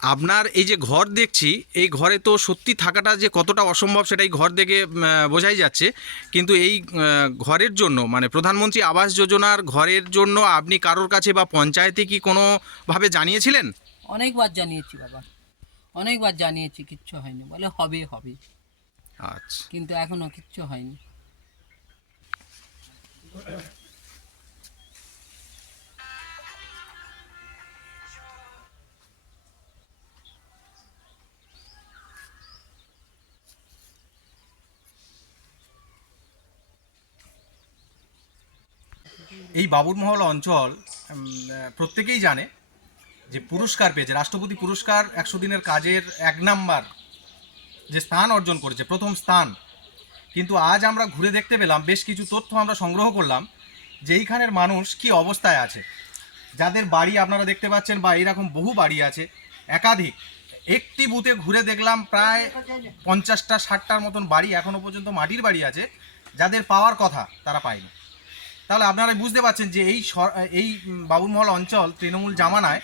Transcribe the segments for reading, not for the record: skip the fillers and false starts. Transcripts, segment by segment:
আপনার এই যে ঘর দেখছি, এই ঘরে তো সত্যি থাকাটা যে কতটা অসম্ভব সেটাই ঘর দেখে বোঝাই যাচ্ছে। কিন্তু এই ঘরের জন্য মানে প্রধানমন্ত্রী আবাস যোজনার ঘরের জন্য আপনি কারোর কাছে বা পঞ্চায়েতে কি কোনোভাবে জানিয়েছিলেন? অনেকবার জানিয়েছি বাবা, অনেকবার জানিয়েছি, কিচ্ছু হয়নি। বলে হবে হবে, আচ্ছা। কিন্তু এখনো কিচ্ছু হয়নি। এই বাবুরমহল অঞ্চল প্রত্যেকেই জানে যে পুরস্কার পেয়েছে, রাষ্ট্রপতি পুরস্কার 100 দিনের কাজের 1 নাম্বার যে স্থান অর্জন করেছে, প্রথম স্থান। কিন্তু আজ আমরা ঘুরে দেখতে পেলাম, বেশ কিছু তথ্য আমরা সংগ্রহ করলাম যে এইখানের মানুষ কি অবস্থায় আছে। যাদের বাড়ি আপনারা দেখতে পাচ্ছেন বা এইরকম বহু বাড়ি আছে একাধিক, একটি বুথে ঘুরে দেখলাম প্রায় 50টা 60টার মতন বাড়ি এখনও পর্যন্ত মাটির বাড়ি আছে, যাদের পাওয়ার কথা তারা পায়নি। তাহলে আপনারা বুঝতে পারছেন যে এই বাবুরমহল অঞ্চল তৃণমূল জামানায়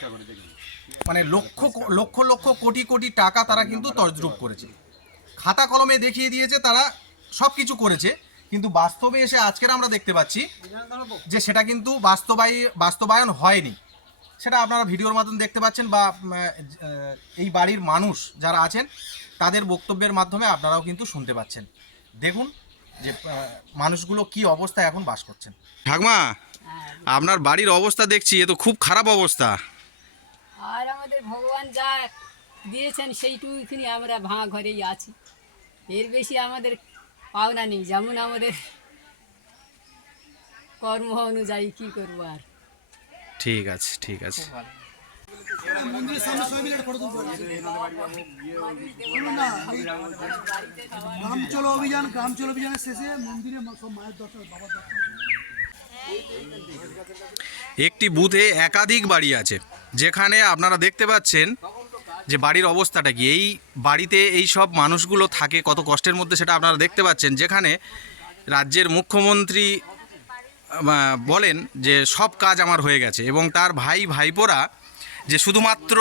মানে লক্ষ লক্ষ লক্ষ কোটি কোটি টাকা তারা কিন্তু তছরূপ করেছে, খাতা কলমে দেখিয়ে দিয়েছে তারা সব কিছু করেছে, কিন্তু বাস্তবে এসে আজকের আমরা দেখতে পাচ্ছি যে সেটা কিন্তু বাস্তবায়ন হয়নি। সেটা আপনারা ভিডিওর মাধ্যমে দেখতে পাচ্ছেন বা এই বাড়ির মানুষ যারা আছেন তাদের বক্তব্যের মাধ্যমে আপনারাও কিন্তু শুনতে পাচ্ছেন। দেখুন যে মানুষগুলো কি অবস্থায় এখন বাস করছেন। ঠাকমা, আপনার বাড়ির অবস্থা দেখছি এ তো খুব খারাপ অবস্থা। আর আমাদের ভগবান যা দিয়েছেন সেইটুকুনি আমরা ভাঙা ঘরেই আছি, এর বেশি আমাদের পাওনা নেই। যেমন আমাদের কর্ম অনুযায়ী কি করবো আর। ঠিক আছে, ঠিক আছে। গ্রাম চলো অভিযানের শেষে মন্দিরে সব মায়ের দর্শন, বাবার দর্শন। একটি বুথে একাধিক বাড়ি আছে, যেখানে আপনারা দেখতে পাচ্ছেন যে বাড়ির অবস্থাটা কি। এই বাড়িতে এই সব মানুষগুলো থাকে কত কষ্টের মধ্যে সেটা আপনারা দেখতে পাচ্ছেন, যেখানে রাজ্যের মুখ্যমন্ত্রী বলেন যে সব কাজ আমার হয়ে গেছে এবং তার ভাই ভাইপোরা যে শুধুমাত্র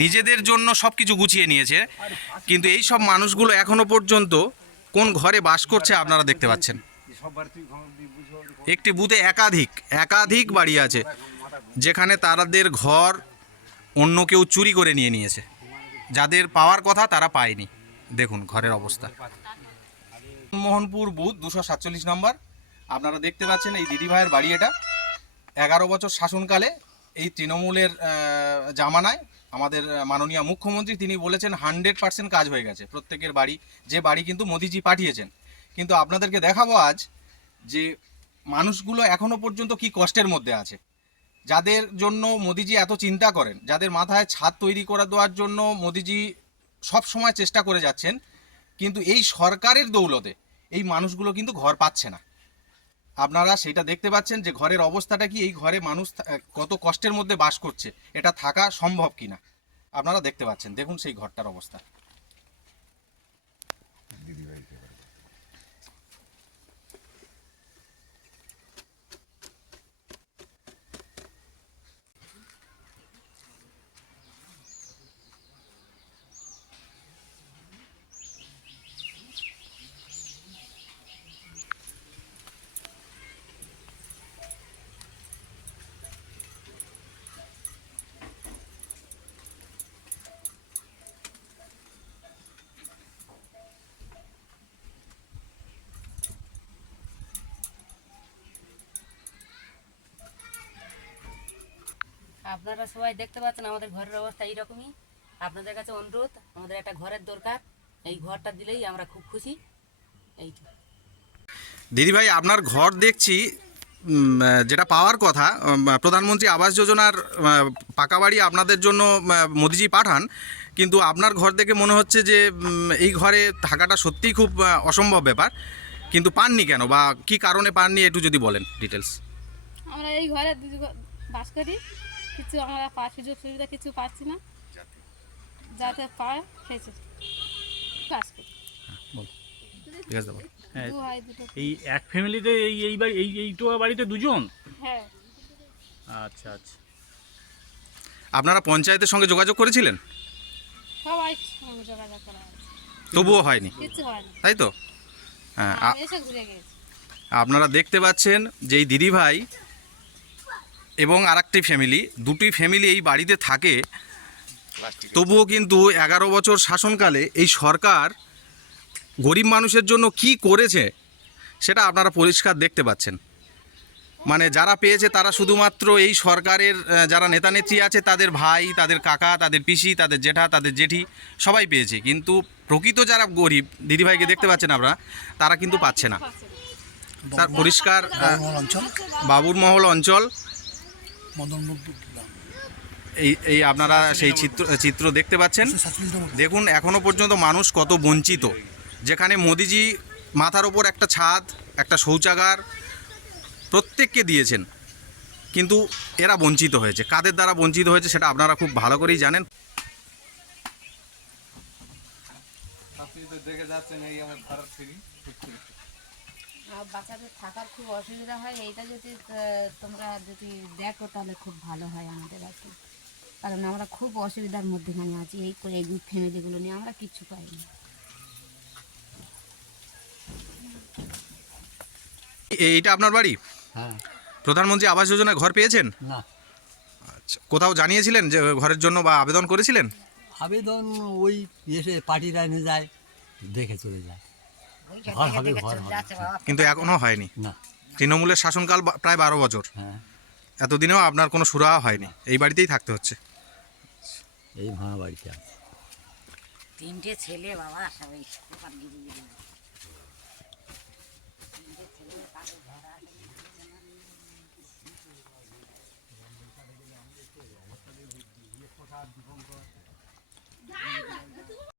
নিজেদের জন্য সব কিছু গুছিয়ে নিয়েছে, কিন্তু এই সব মানুষগুলো এখনো পর্যন্ত কোন ঘরে বাস করছে আপনারা দেখতে পাচ্ছেন। একটি বুথে একাধিক বাড়ি আছে, যেখানে তাদের ঘর অন্য কেউ চুরি করে নিয়ে নিয়েছে, যাদের পাওয়ার কথা তারা পায়নি। দেখুন ঘরের অবস্থা। মোহনপুর বুথ 247 নম্বর। আপনারা দেখতে পাচ্ছেন এই দিদিভাইয়ের বাড়ি। এটা 11 বছর শাসনকালে এই তৃণমূলের জামানায় আমাদের মাননীয় মুখ্যমন্ত্রী তিনি বলেছেন 100% কাজ হয়ে গেছে প্রত্যেকের বাড়ি, যে বাড়ি কিন্তু মোদিজি পাঠিয়েছেন। কিন্তু আপনাদেরকে দেখাবো আজ যে মানুষগুলো এখনো পর্যন্ত কি কষ্টের মধ্যে আছে, যাদের জন্য মোদিজি এত চিন্তা করেন, যাদের মাথায় ছাদ তৈরি করে দেওয়ার জন্য মোদিজি সব সময় চেষ্টা করে যাচ্ছেন, কিন্তু এই সরকারের দৌলতে এই মানুষগুলো কিন্তু ঘর পাচ্ছে না। আপনারা সেটা দেখতে পাচ্ছেন যে ঘরের অবস্থাটা কি, এই ঘরে মানুষ কত কষ্টের মধ্যে বাস করছে, এটা থাকা সম্ভব কিনা আপনারা দেখতে পাচ্ছেন। দেখুন সেই ঘরটার অবস্থা। আপনারা সবাই দেখতে পাচ্ছেন আমাদের ঘরের অবস্থা এইরকমই। আপনাদের কাছে অনুরোধ, আমাদের একটা ঘরের দরকার, এই ঘরটা দিলেই আমরা খুব খুশি। এইটা দিদিভাই, আপনার ঘর দেখছি যেটা পাওয়ার কথা, প্রধানমন্ত্রী আবাস যোজনার পাকা বাড়ি আপনাদের জন্য মোদিজি পাঠান, কিন্তু আপনার ঘর দেখে মনে হচ্ছে যে এই ঘরে থাকাটা সত্যিই খুব অসম্ভব ব্যাপার। কিন্তু পাননি কেন বা কি কারণে পাননি একটু যদি বলেন ডিটেলস। আমরা এই ঘরে বাস করি, কিছু আমরা সুযোগ সুবিধা কিছু পাচ্ছি না, যাতে পায় খেয়েছে বাস করি। ঠিক আছে দাদা। হ্যাঁ, দু ভাই দুটো। এই এক ফ্যামিলিতে এই এইটুকু বাড়িতে দুজন? হ্যাঁ। আচ্ছা আচ্ছা। আপনারা পঞ্চায়েতের সঙ্গে যোগাযোগ করেছিলেন? সবাই সঙ্গে যোগাযোগ করা হয়েছে, তবুও হয়নি, কিচ্ছু হয়নি। তাই তো? হ্যাঁ, এসে ঘুরে গেছে। আপনারা দেখতে পাচ্ছেন যে এই দিদিভাই এবং আরেকটি ফ্যামিলি, দুটি ফ্যামিলি এই বাড়িতে থাকে, তবুও কিন্তু 11 বছর শাসনকালে এই সরকার গরিব মানুষের জন্য কি করেছে সেটা আপনারা পরিষ্কার দেখতে পাচ্ছেন। মানে যারা পেয়েছে তারা শুধুমাত্র এই সরকারের যারা নেতা নেত্রী আছে তাদের ভাই, তাদের কাকা, তাদের পিসি, তাদের জেঠা, তাদের জেঠি সবাই পেয়েছে, কিন্তু প্রকৃত যারা গরিব দিদিভাইকে দেখতে পাচ্ছেন আপনারা, তারা কিন্তু পাচ্ছে না। তার পরিষ্কার অঞ্চল বাবুরমহল অঞ্চল, মদনমুগ্ধ গ্রাম। এই আপনারা সেই চিত্র দেখতে পাচ্ছেন। দেখুন এখনো পর্যন্ত মানুষ কত বঞ্চিত, যেখানে মোদিজি মাথার ওপর একটা ছাদ, একটা শৌচাগার প্রত্যেককে দিয়েছেন, কিন্তু এরা বঞ্চিত হয়েছে। কাদের দ্বারা বঞ্চিত হয়েছে সেটা আপনারা খুব ভালো করেই জানেন। বাচ্চাদের থাকার খুব অসুবিধা হয়, এইটা যদি তোমরা যদি দেখো তাহলে খুব ভালো হয় আমাদের আর কি, কারণ আমরা খুব অসুবিধার মধ্যেখানে আছি এই করে এই ফ্যামিলিগুলো নিয়ে আমরা কিচ্ছু পাইনি। এইটা আপনার বাড়ি? হ্যাঁ। প্রধানমন্ত্রী আবাস যোজনায় ঘর পেয়েছেন? না, আচ্ছা, কোথাও জানিয়েছিলেন যে ঘরের জন্য বা আবেদন করেছিলেন? আবেদন ওই এসে পার্টিরা নিয়ে যায়, দেখে চলে যায়, ঘর হবে ঘর হবে। কিন্তু এখনও হয়নি। না। তৃণমূলের শাসনকাল প্রায় 12 বছর, হ্যাঁ, এতদিনেও আপনার কোনো সুরাহা হয়নি, এই বাড়িতেই থাকতে হচ্ছে। এই ভাঙা বাড়িতে আছে। 3টে ছেলে বাবা সবাই